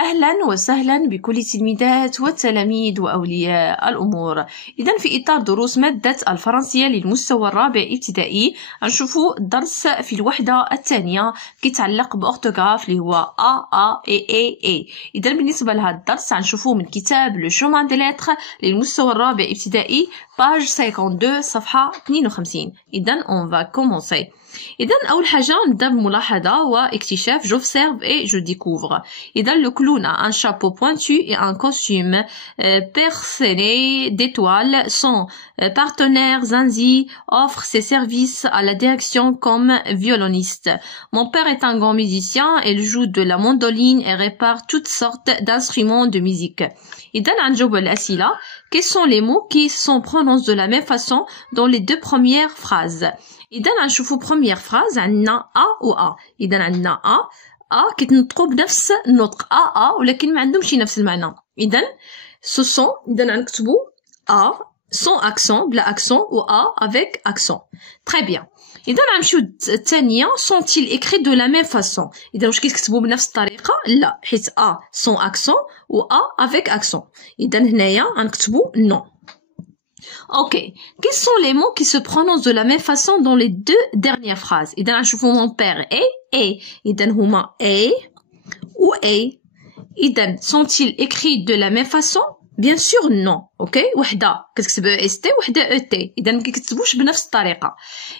أهلا وسهلا بكل التلميذات والتلاميذ وأولياء الأمور. إذن في إطار دروس مادة الفرنسية للمستوى الرابع ابتدائي غنشوفوا درس في الوحدة الثانية كيتعلق بأورتوغراف اللي هو A A A A. إذن بالنسبة لهذا الدرس غنشوفوه من كتاب لو شومان دي لتر للمستوى الرابع ابتدائي باج 52 صفحة 52. إذن on va commencer. إذن أول حاجة نبدأ بملاحظة واكتشاف j'observe et je découvre. إذن le clown a un chapeau pointu et un costume personnel d'étoiles. Son partenaire Zanzi offre ses services à la direction comme violoniste. Mon père est un grand musicien, il joue de la mandoline et répare toutes sortes d'instruments de musique. إذن غنجاوب على الأسئلة. Quels sont les mots qui sont prononcés de la même façon dans les deux premières phrases? إذا غنشوفوا première phrase عندنا A و A. إذا عندنا A كيتنطقوا بنفس النطق A ولكن ما عندهمش نفس المعنى. إذا ce sont إذا غنكتبوا A sans accent بلا accent و A avec accent. Très bien. إذا غنمشيو الثانية sont-ils écrits de la même façon؟ إذا واش كيتكتبوا بنفس الطريقة؟ لا، حيت A sans accent و A avec accent. إذا هنايا غنكتبوا non. Ok. Quels sont les mots qui se prononcent de la même façon dans les deux dernières phrases? إذا غنشوفوا mon père et إذا هما a ou a. إذا sont-ils écrits de la même façon? Bien sûr non. Ok. وحدة كتكتب est وحدة et. إذا ما كيكتبوش بنفس الطريقة.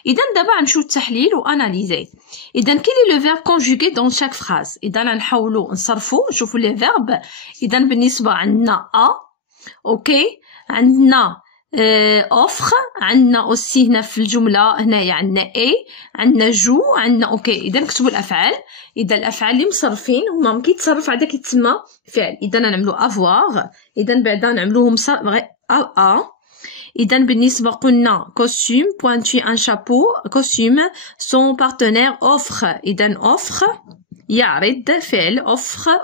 إذا دابا غنمشيو للتحليل واناليزي. إذا كاين لي verbe conjugué dans chaque phrase. إذا غنحاولوا نصرفوا نشوفوا لي verbe. إذا بالنسبة عندنا a. ok. عندنا offre عندنا aussi هنا في الجملة هنايا عندنا a عندنا جو عندنا اوكي. اذا نكتبوا الافعال. اذا الافعال اللي مصرفين هما ما كيتصرف عاد كيتسمى فعل. اذا نعملوا avoir. اذا بعدا نعملوهم a. اذا بالنسبة قلنا costume pointu un chapeau costume son partenaire offre. اذا offre يعرض فعل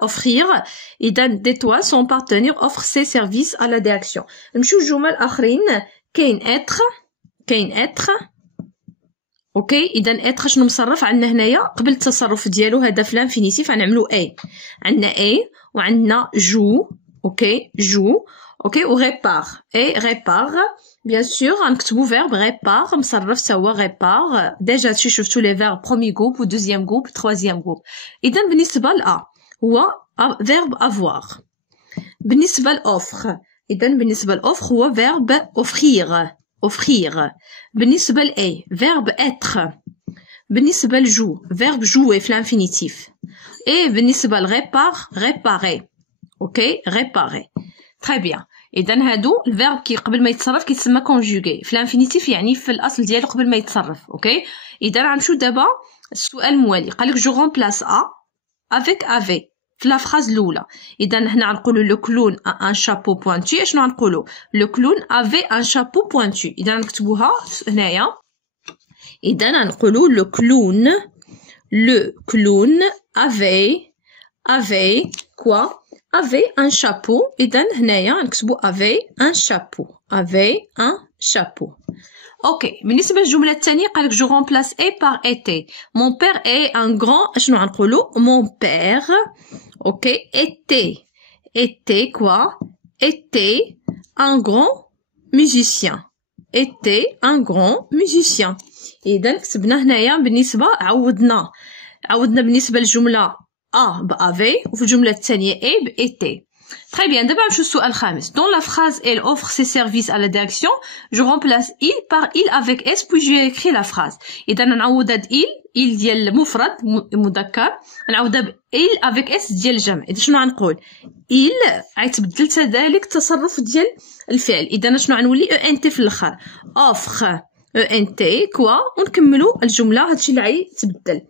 offrir. إذا d'étoiles son partenaire offre ses services à la direction. نمشيو الجمل الآخرين. كاين être اوكي. إذا être شنو مصرف عندنا هنايا قبل التصرف ديالو هذا في الانفينيتيف غنعملو عندنا وعندنا جو اوكي جو اوكي و répare bien sûr غنكتبو verbe répare مصرف سوا répare. ديجا هادشي شفتو لي verbe premier groupe و deuxième groupe troisième groupe. إذا بالنسبة لأ هو verbe avoir. بالنسبة لأوفر. إذا بالنسبة لأوفر هو verbe offrir. بالنسبة لأ verbe être. بالنسبة لجو verbe jouer في الانفينيتيف. et بالنسبة لrépare réparer. اوكي réparer. très bien. إذا هادو الفيرب كي قبل ما يتصرف كيتسمى كونجوغي في الانفينيتيف يعني في الأصل ديالو قبل ما يتصرف. اوكي. إذا غنمشيو دابا السؤال الموالي. قالك جو رومبلاس avec avait في لا فراز الأولى. إذا هنا غنقولو لو كلون ان شابو بوانتو. شنو غنقولو؟ لو كلون افي ان شابو بوانتو. إذا نكتبوها هنايا. إذا غنقولو لو كلون avait quoi avait un chapeau. إذا هنايا نكتبو avait un chapeau. اوكي. بالنسبة للجملة الثانية قالك جو remplace et par été. mon père est un grand. شنو غنقولو؟ mon père اوكي était quoi était un grand musicien. إذا كتبنا هنايا بالنسبة عوضنا بالنسبة للجملة بافي وفي الجملة الثانية بإيتي. Très bien. دابا نمشيو للسؤال الخامس. Dans la phrase elle offre ses services à la direction, je remplace il par il avec s puis je écris la phrase. إذا نعوض هاد il ديال المفرد مذكر نعوضها ب il avec s ديال الجمع. إذا شنو غنقول؟ il غيتبدل كذلك التصرف ديال الفعل. إذا شنو غنولي انت في الاخر offre انت كوا ونكملوا الجملة. هادشي اللي غيتبدل.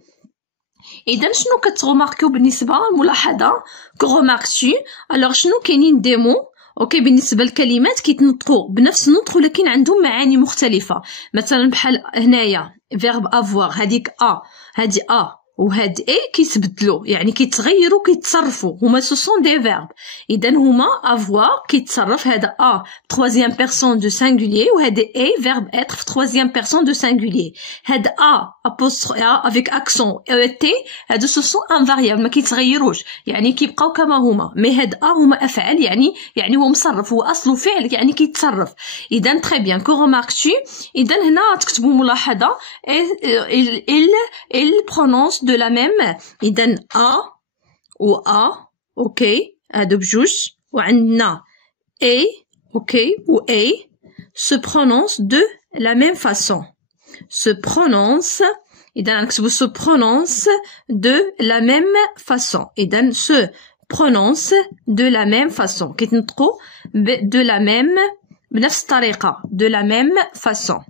إذا شنو كتغوماركيو بالنسبة للملاحظة كغوماركتي؟ ألوغ شنو كاينين دي مو اوكي بالنسبة للكلمات كيتنطقوا بنفس النطق ولكن عندهم معاني مختلفة. مثلا بحال هنايا verbe avoir هاديك هادي وهاد اي كيتبدلوا يعني كيتغيروا كيتصرفوا هما سو سون دي فيرب. اذا هما افوار كيتصرف هذا ا troisième personne de singulier وهذا اي فيرب être في troisième personne de singulier. هاد ا avec accent et t هادو سو سون انفاريابل ما كيتغيروش يعني كيبقاو كما هما. مي هاد ا هما افعال يعني هو مصرف هو اصله فعل يعني كيتصرف. اذا تري بيان كو remarques-tu. اذا هنا تكتبوا ملاحظه il prononce de la même. إذن A و A أوكي هادو بجوج وعندنا A أوكي و A se prononce de la même façon. Se prononce إذن نكتبو se prononce de la même façon. إذن se prononce de la même façon كيتنطقو de la même بنفس الطريقة de la même façon.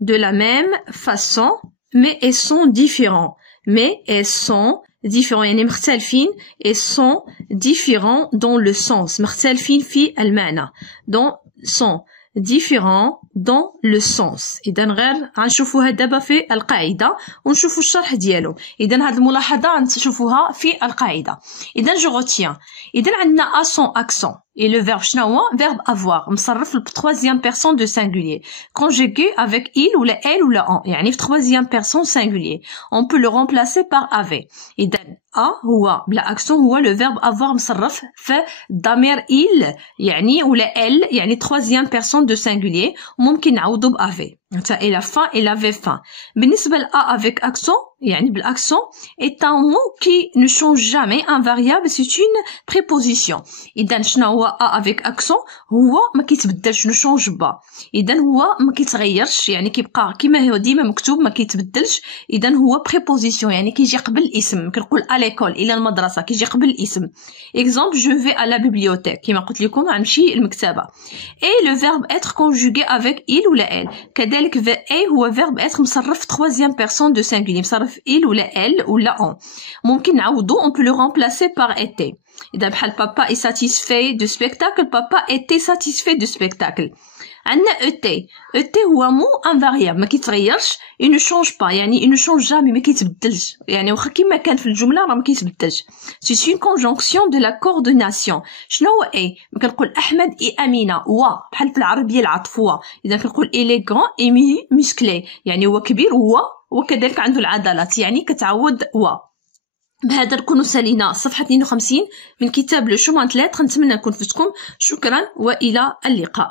De la même façon mais elles sont différents. Mais elles sont différents يعني مختلفين et sont différents dans le sens. مختلفين في المعنى. Donc sont différents dans le sens. إذا غير غنشوفوها دابا في القاعدة ونشوفوا الشرح ديالو. إذا هاد الملاحظة غنشوفوها في القاعدة. إذا je retiens. إذا عندنا a son accent. Et le verbe شنو هو verbe avoir مصرف ل troisième personne de singulier conjugué avec il ou la elle ou la on يعني في troisième personne singulier. On peut le remplacer par avait. إذا a هو بلا accent هو le verbe avoir مصرف في ضمير il يعني ولا elle يعني troisième personne de singulier ممكن نعوضو بavait. Et la fin et l'avait fin. بالنسبة ل a avec accent يعني بالاكسون est un mot qui ne change jamais un variable c'est une préposition. إذا شنو هو a avec accent هو ما كيتبدلش ne change pas. إذا هو ما كيتغيرش يعني كيبقى كيما هو ديما مكتوب ما كيتبدلش. إذا هو préposition يعني كيجي قبل الاسم كنقول à l'école إلى المدرسة كيجي قبل الاسم. exemple je vais à la bibliothèque كيما قلت لكم غنمشي للمكتبة. et le verbe être conjugué avec il ou la elle كذلك et هو verbe être مصرف troisième personne de singulier مصرف il ou la elle ou la on ممكن نعوضو on peut le remplacer par était. إذا بحال papa est satisfait du spectacle papa était satisfait du spectacle. عندنا et هو مو invariable ما كيتغيرش il ne change pas يعني il ne change jamais ما كيتبدلش يعني واخا كيما كان في الجمله راه ما كيتبدلش. c'est une conjonction de la coordination. شنو هو اي كنقول احمد امينه و بحال في العربيه العطف و. اذا كنقول élégant et musclé يعني هو كبير هو وكذلك عنده العضلات يعني كتعوض و. بهذا نكونوا سالينا صفحه 52 من كتاب لو شومان تلاتر. نتمنى نكون فدتكم. شكرا والى اللقاء.